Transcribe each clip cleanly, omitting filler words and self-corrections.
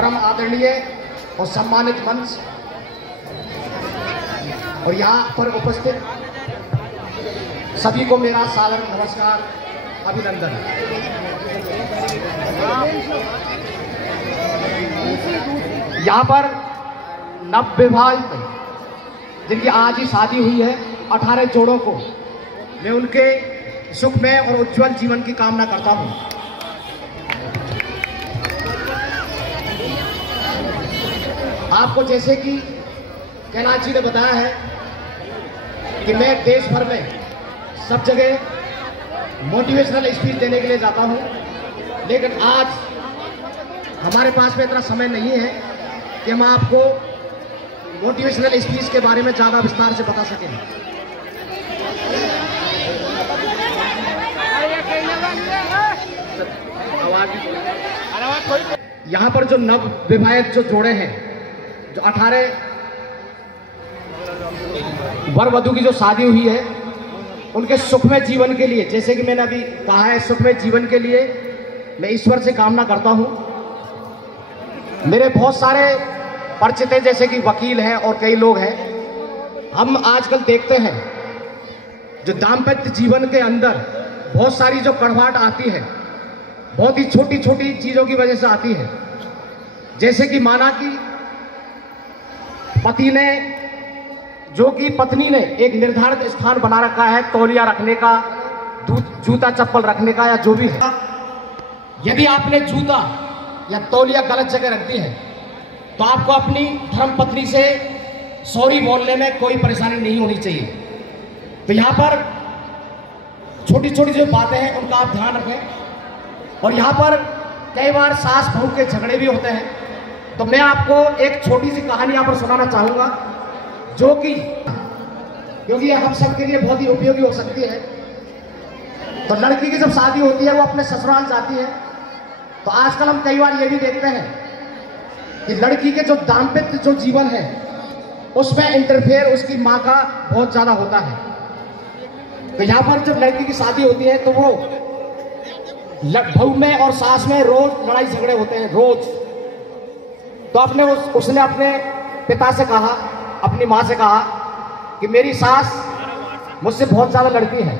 परम आदरणीय और सम्मानित मंच और यहाँ पर उपस्थित सभी को मेरा सादर नमस्कार, अभिनंदन। यहाँ पर नवविवाहित जिनकी आज ही शादी हुई है 18 जोड़ों को मैं उनके सुखमय और उज्जवल जीवन की कामना करता हूँ। आपको जैसे कि कैलाश जी ने बताया है कि मैं देश भर में सब जगह मोटिवेशनल स्पीच देने के लिए जाता हूँ, लेकिन आज हमारे पास में इतना समय नहीं है कि हम आपको मोटिवेशनल स्पीच के बारे में ज़्यादा विस्तार से बता सकें। यहाँ पर जो नव विवाहित जो जोड़े हैं, जो 18 वर वधु की जो शादी हुई है, उनके सुखमय जीवन के लिए, जैसे कि मैंने अभी कहा है, सुखमय जीवन के लिए मैं ईश्वर से कामना करता हूँ। मेरे बहुत सारे परिचित हैं, जैसे कि वकील हैं और कई लोग हैं। हम आजकल देखते हैं जो दाम्पत्य जीवन के अंदर बहुत सारी जो कड़वाहट आती है, बहुत ही छोटी छोटी चीजों की वजह से आती है। जैसे कि माना कि पति ने, जो कि पत्नी ने एक निर्धारित स्थान बना रखा है तौलिया रखने का, जूता चप्पल रखने का या जो भी है, यदि आपने जूता या तौलिया गलत जगह रख दी है तो आपको अपनी धर्म पत्नी से सॉरी बोलने में कोई परेशानी नहीं होनी चाहिए। तो यहाँ पर छोटी छोटी जो बातें हैं उनका आप ध्यान रखें। और यहाँ पर कई बार सास बहू के झगड़े भी होते हैं, तो मैं आपको एक छोटी सी कहानी यहाँ पर सुनाना चाहूँगा, जो कि क्योंकि ये हम सब के लिए बहुत ही उपयोगी हो सकती है। तो लड़की की जब शादी होती है, वो अपने ससुराल जाती है, तो आजकल हम कई बार ये भी देखते हैं कि लड़की के जो दाम्पत्य जो जीवन है उसमें इंटरफेयर उसकी माँ का बहुत ज्यादा होता है। तो यहाँ पर जब लड़की की शादी होती है तो वो बहू में और सास में रोज लड़ाई झगड़े होते हैं, रोज। तो उसने अपने पिता से कहा, अपनी माँ से कहा कि मेरी सास मुझसे बहुत ज्यादा लड़ती है।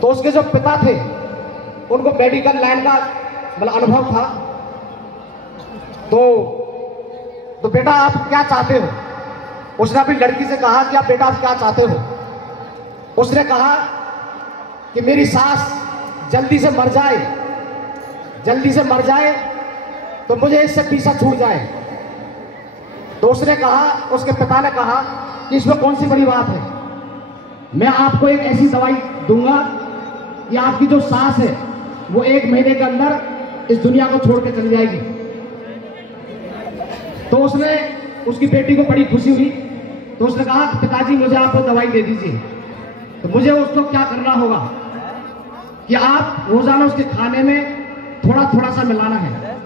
तो उसके जो पिता थे उनको मेडिकल लाइन का मतलब अनुभव था। तो बेटा आप क्या चाहते हो? उसने अपनी लड़की से कहा कि आप बेटा आप क्या चाहते हो? उसने कहा कि मेरी सास जल्दी से मर जाए तो मुझे इससे पीछा छूट जाए। तो उसने कहा, उसके पिता ने कहा कि इसमें कौन सी बड़ी बात है, मैं आपको एक ऐसी दवाई दूंगा कि आपकी जो सास है वो 1 महीने के अंदर इस दुनिया को छोड़ के चली जाएगी। तो उसने, उसकी बेटी को बड़ी खुशी हुई, तो उसने कहा पिताजी मुझे आप वो दवाई दे दीजिए। तो मुझे उसको क्या करना होगा कि आप रोजाना उसके खाने में थोड़ा थोड़ा सा मिलाना है,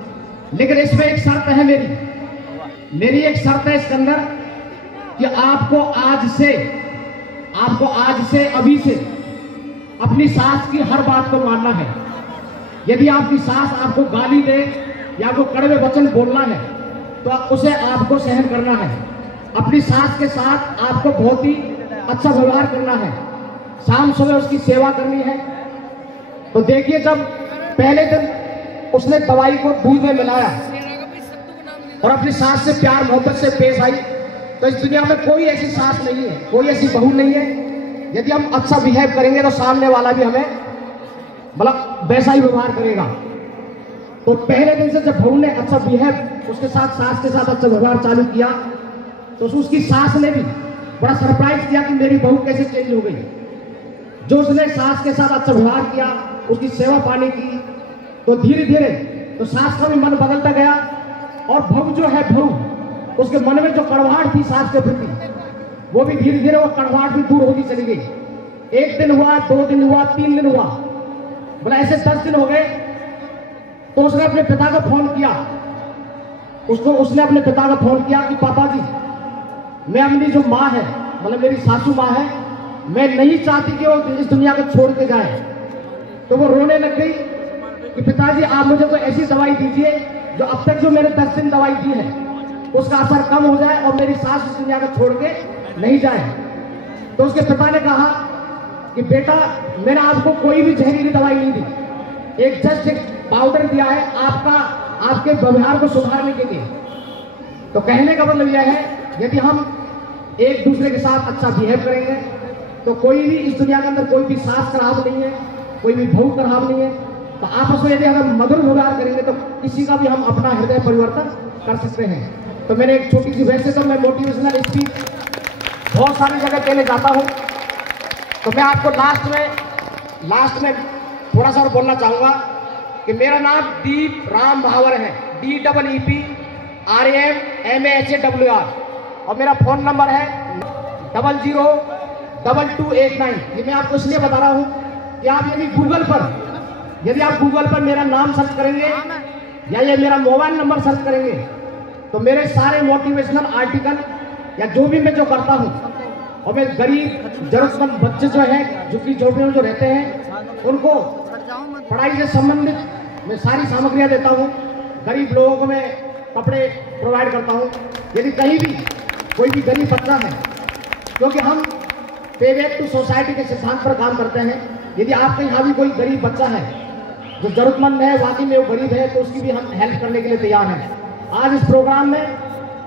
लेकिन इसमें एक शर्त है मेरी एक शर्त है इसके अंदर कि आपको आज से अभी से अपनी सास की हर बात को मानना है। यदि आपकी सास आपको गाली दे या आपको कड़वे वचन बोलना है तो उसे आपको सहन करना है। अपनी सास के साथ आपको बहुत ही अच्छा व्यवहार करना है, शाम सुबह उसकी सेवा करनी है। तो देखिए, जब पहले दिन उसने दवाई को दूध में मिलाया और अपनी सास से प्यार मोहब्बत से पेश आई, तो इस दुनिया में कोई ऐसी सास नहीं है, कोई ऐसी बहू नहीं है। यदि हम अच्छा बिहेव करेंगे तो सामने वाला भी हमें मतलब वैसा ही व्यवहार करेगा। तो पहले दिन से जब बहू ने अच्छा बिहेव उसके साथ, सास के साथ अच्छा व्यवहार चालू किया, तो उसकी सास ने भी बड़ा सरप्राइज किया कि मेरी बहू कैसे चेंज हो गई। जो उसने सास के साथ अच्छा व्यवहार किया, उसकी सेवा पानी की, तो धीरे धीरे तो सास का भी मन बदलता गया और बहू जो है, बहू उसके मन में जो कड़वाहट थी सास के प्रति, वो भी धीरे धीरे वो कड़वाहट भी दूर होती चली गई। 1 दिन हुआ, 2 दिन हुआ, 3 दिन हुआ, बोला ऐसे 10 दिन हो गए। तो उसने अपने पिता को फोन किया, उसने अपने पिता को फोन किया कि पापा जी, मैं अपनी जो माँ है, मतलब मेरी सासू माँ है, मैं नहीं चाहती कि वो इस दुनिया को छोड़ के जाए। तो वो रोने लग गई कि पिताजी आप मुझे कोई ऐसी दवाई दीजिए जो अब तक जो मैंने 10 दिन दवाई दी है उसका असर कम हो जाए और मेरी सास इस दुनिया को छोड़ के नहीं जाए। तो उसके पिता ने कहा कि बेटा मैंने आपको कोई भी जहरीली दवाई नहीं दी, एक जस्ट एक पाउडर दिया है आपके व्यवहार को सुधारने के लिए। तो कहने का मतलब यह है यदि हम एक दूसरे के साथ अच्छा बिहेव करेंगे तो कोई भी इस दुनिया के अंदर कोई भी सास खराब नहीं है, कोई भी बहू खराब नहीं है। तो आपस में यदि अगर मधुर व्यवहार करेंगे तो किसी का भी हम अपना हृदय परिवर्तन कर सकते हैं। तो मैंने एक छोटी सी, वैसे तो मैं मोटिवेशनल स्पीच बहुत सारी जगह देने जाता हूँ, तो मैं आपको लास्ट में थोड़ा सा और बोलना चाहूँगा कि मेरा नाम दीप राम महावर है, DEEPRAMMAHAWR, और मेरा फ़ोन नंबर है 002289। ये मैं आपको इसलिए बता रहा हूँ कि आप यदि आप गूगल पर मेरा नाम सर्च करेंगे या ये मेरा मोबाइल नंबर सर्च करेंगे तो मेरे सारे मोटिवेशनल आर्टिकल या जो भी मैं जो करता हूँ, और मैं गरीब जरूरतमंद बच्चे जो हैं झुग्गी झोपड़ियों में जो रहते हैं उनको पढ़ाई से संबंधित मैं सारी सामग्रियाँ देता हूँ। गरीब लोगों को मैं कपड़े प्रोवाइड करता हूँ। यदि कहीं भी कोई भी गरीब बच्चा है, क्योंकि हम पे बैक टू सोसाइटी के सिद्धांत पर काम करते हैं, यदि आपके यहाँ भी कोई गरीब बच्चा है जो जरूरतमंद है, वाकई में वो गरीब है, तो उसकी भी हम हेल्प करने के लिए तैयार हैं। आज इस प्रोग्राम में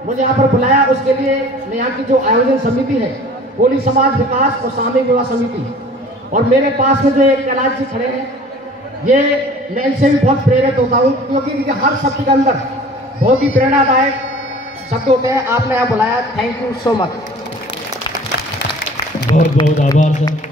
मुझे यहाँ पर बुलाया, उसके लिए मैं यहाँ की जो आयोजन समिति है, कोली समाज विकास और सामूहिक विवाह समिति, और मेरे पास में जो एक कैलाश जी खड़े हैं, ये मैं इनसे भी बहुत प्रेरित होता हूँ, क्योंकि इनके हर शब्द के अंदर बहुत ही प्रेरणादायक शब्द होते हैं। आपने यहाँ बुलाया, थैंक यू सो मच। बहुत बहुत आभार सर।